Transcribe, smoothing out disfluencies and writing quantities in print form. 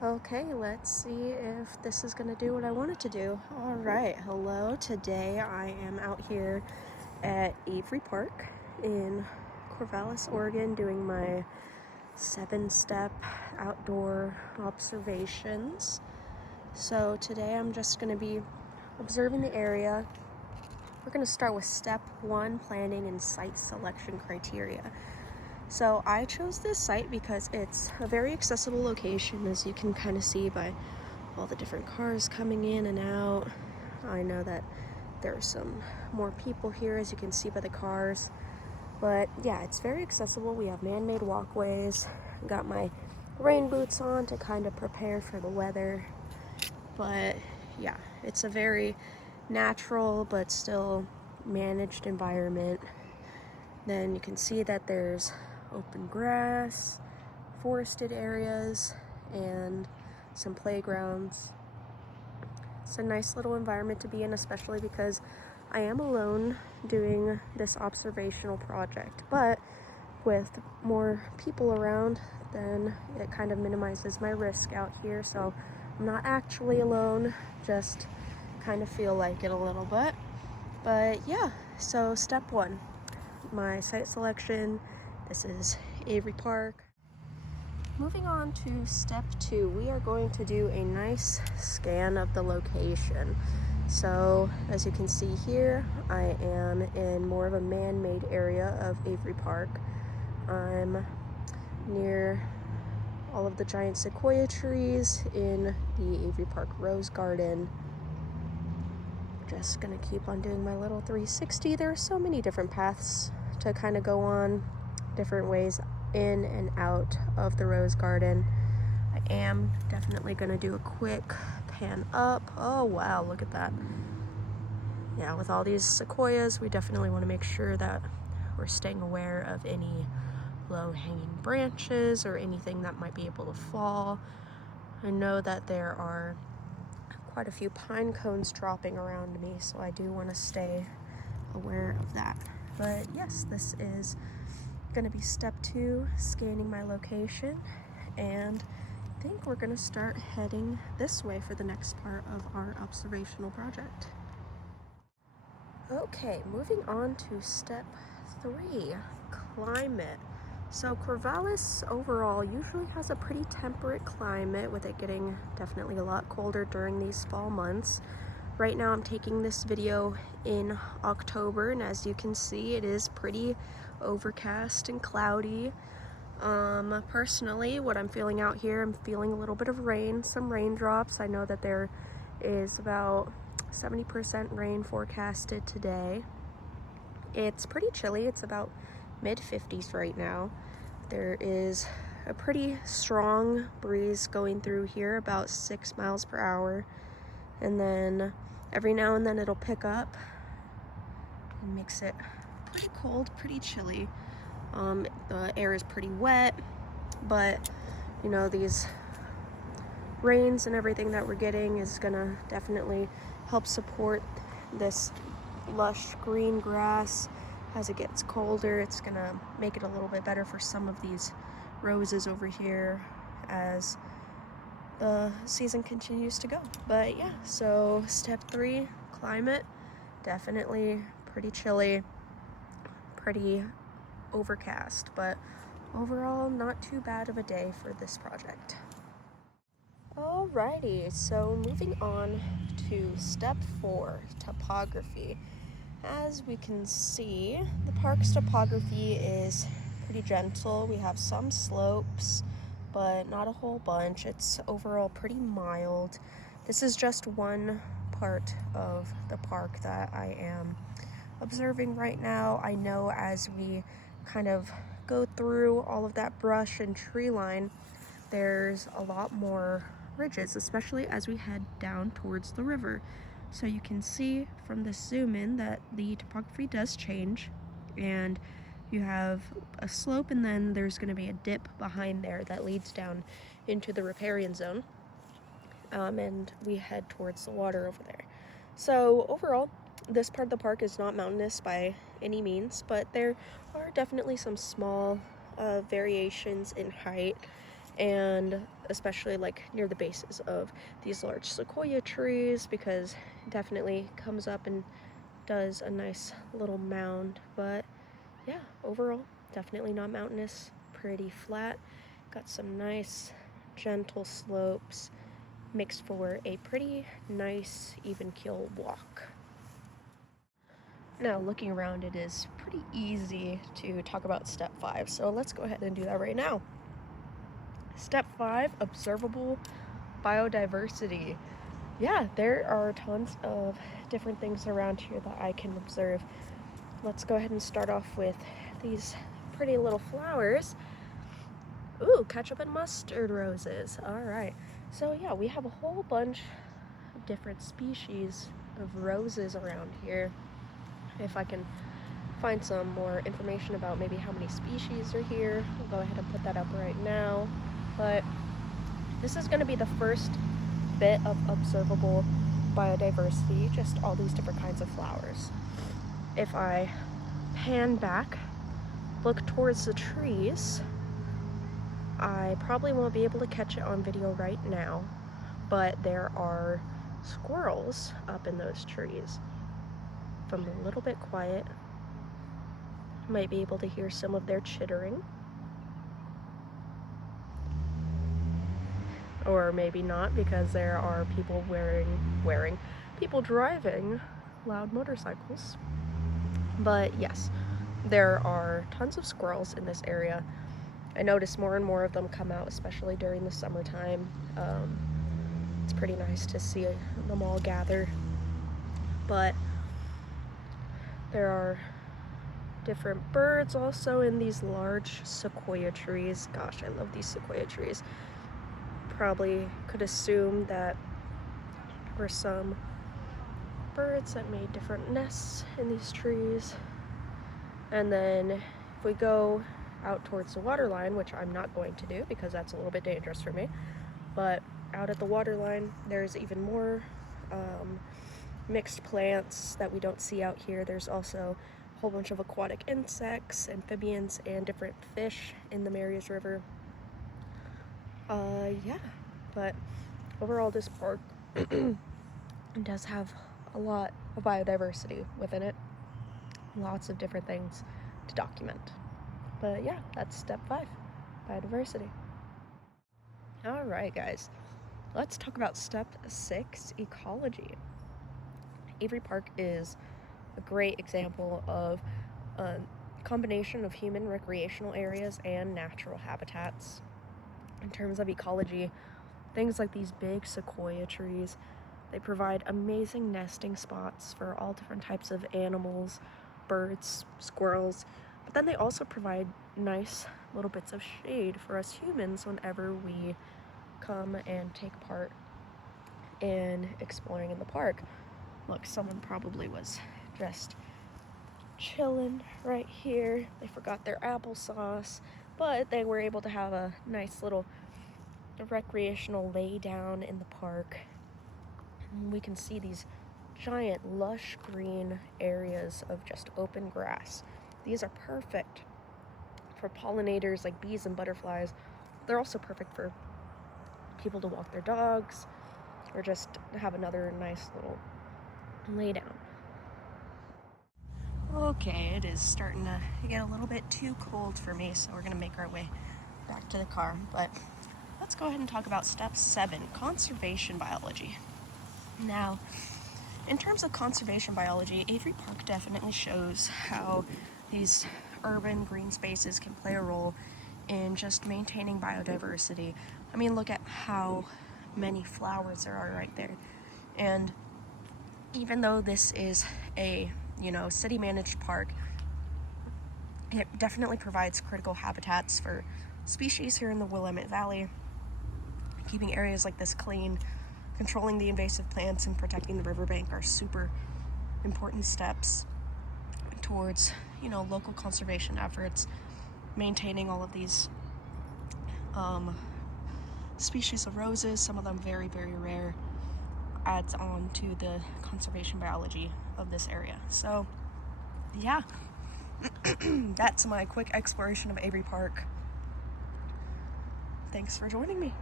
Okay, let's see if this is gonna do what I want it to do. All right, hello. Today I am out here at Avery Park in Corvallis, Oregon, doing my 7-step outdoor observations. So today I'm just gonna be observing the area. We're gonna start with step 1, planning and site selection criteria. So I chose this site because it's a very accessible location, as you can kind of see by all the different cars coming in and out. I know that there are some more people here, as you can see by the cars. But yeah, it's very accessible. We have man-made walkways. Got my rain boots on to kind of prepare for the weather. But yeah, it's a very natural but still managed environment. Then you can see that there's open grass, forested areas, and some playgrounds. It's a nice little environment to be in, especially because I am alone doing this observational project. But with more people around, then it kind of minimizes my risk out here. So I'm not actually alone, just kind of feel like it a little bit. But yeah, so step 1, my site selection. This is Avery Park. Moving on to step 2, we are going to do a nice scan of the location. So as you can see here, I am in more of a man-made area of Avery Park. I'm near all of the giant sequoia trees in the Avery Park Rose Garden. Just gonna keep on doing my little 360. There are so many different paths to kind of go on, different ways in and out of the rose garden. I am definitely going to do a quick pan up. Oh wow, look at that. Yeah, with all these sequoias, we definitely want to make sure that we're staying aware of any low-hanging branches or anything that might be able to fall. I know that there are quite a few pine cones dropping around me, so I do want to stay aware of that. But yes, this is gonna be step 2, scanning my location, and I think we're gonna start heading this way for the next part of our observational project. Okay, moving on to step 3, climate. So Corvallis overall usually has a pretty temperate climate, with it getting definitely a lot colder during these fall months. Right now I'm taking this video in October, and as you can see, it is pretty overcast and cloudy. Personally, what I'm feeling out here, I'm feeling a little bit of rain, some raindrops. I know that there is about 70% rain forecasted today. It's pretty chilly. It's about mid-50s right now. There is a pretty strong breeze going through here, about 6 miles per hour. And then every now and then it'll pick up and makes it pretty cold, pretty chilly. The air is pretty wet, but you know, these rains and everything that we're getting is gonna definitely help support this lush green grass. As it gets colder, it's gonna make it a little bit better for some of these roses over here as the season continues to go. But yeah, so step 3, climate, definitely pretty chilly, pretty overcast, but overall not too bad of a day for this project. Alrighty, so moving on to step 4, topography. As we can see, the park's topography is pretty gentle. We have some slopes, but not a whole bunch. It's overall pretty mild. This is just one part of the park that I am observing right now. I know as we kind of go through all of that brush and tree line, there's a lot more ridges, especially as we head down towards the river. So you can see from this zoom in that the topography does change, and you have a slope, and then there's going to be a dip behind there that leads down into the riparian zone, and we head towards the water over there. So overall, this part of the park is not mountainous by any means, but there are definitely some small variations in height, and especially like near the bases of these large sequoia trees, because it definitely comes up and does a nice little mound. But yeah, overall, definitely not mountainous, pretty flat. Got some nice gentle slopes mixed for a pretty nice even keel walk. Now, looking around, it is pretty easy to talk about step 5, so let's go ahead and do that right now. Step 5, observable biodiversity. Yeah, there are tons of different things around here that I can observe. Let's go ahead and start off with these pretty little flowers. Ooh, ketchup and mustard roses. All right. So yeah, we have a whole bunch of different species of roses around here. If I can find some more information about maybe how many species are here, I'll go ahead and put that up right now. But this is going to be the first bit of observable biodiversity, just all these different kinds of flowers. If I pan back, look towards the trees, I probably won't be able to catch it on video right now, but there are squirrels up in those trees. If I'm a little bit quiet, you might be able to hear some of their chittering. Or maybe not, because there are people people driving loud motorcycles. But yes, there are tons of squirrels in this area. I notice more and more of them come out, especially during the summertime. It's pretty nice to see them all gather. But there are different birds also in these large sequoia trees. Gosh, I love these sequoia trees. Probably could assume that there were some birds that made different nests in these trees. And then if we go out towards the water line, which I'm not going to do because that's a little bit dangerous for me, but out at the water line, there's even more mixed plants that we don't see out here. There's also a whole bunch of aquatic insects, amphibians, and different fish in the Marias River. Yeah, but overall this park does have a lot of biodiversity within it. Lots of different things to document. But yeah, that's step 5, biodiversity. All right, guys, let's talk about step 6, ecology. Avery Park is a great example of a combination of human recreational areas and natural habitats. In terms of ecology, things like these big sequoia trees, they provide amazing nesting spots for all different types of animals, birds, squirrels, but then they also provide nice little bits of shade for us humans whenever we come and take part in exploring in the park. Look, someone probably was just chilling right here. They forgot their applesauce, but they were able to have a nice little recreational lay down in the park. And we can see these giant lush green areas of just open grass. These are perfect for pollinators like bees and butterflies. They're also perfect for people to walk their dogs or just have another nice little lay down. Okay, it is starting to get a little bit too cold for me, so we're gonna make our way back to the car. But let's go ahead and talk about step 7, conservation biology. Now, in terms of conservation biology, Avery Park definitely shows how these urban green spaces can play a role in just maintaining biodiversity. I mean, look at how many flowers there are right there. And even though this is a, city managed park, it definitely provides critical habitats for species here in the Willamette Valley. Keeping areas like this clean, controlling the invasive plants, and protecting the riverbank are super important steps towards, local conservation efforts, maintaining all of these species of roses, some of them very, very rare, adds on to the conservation biology of this area. So, yeah, that's my quick exploration of Avery Park. Thanks for joining me.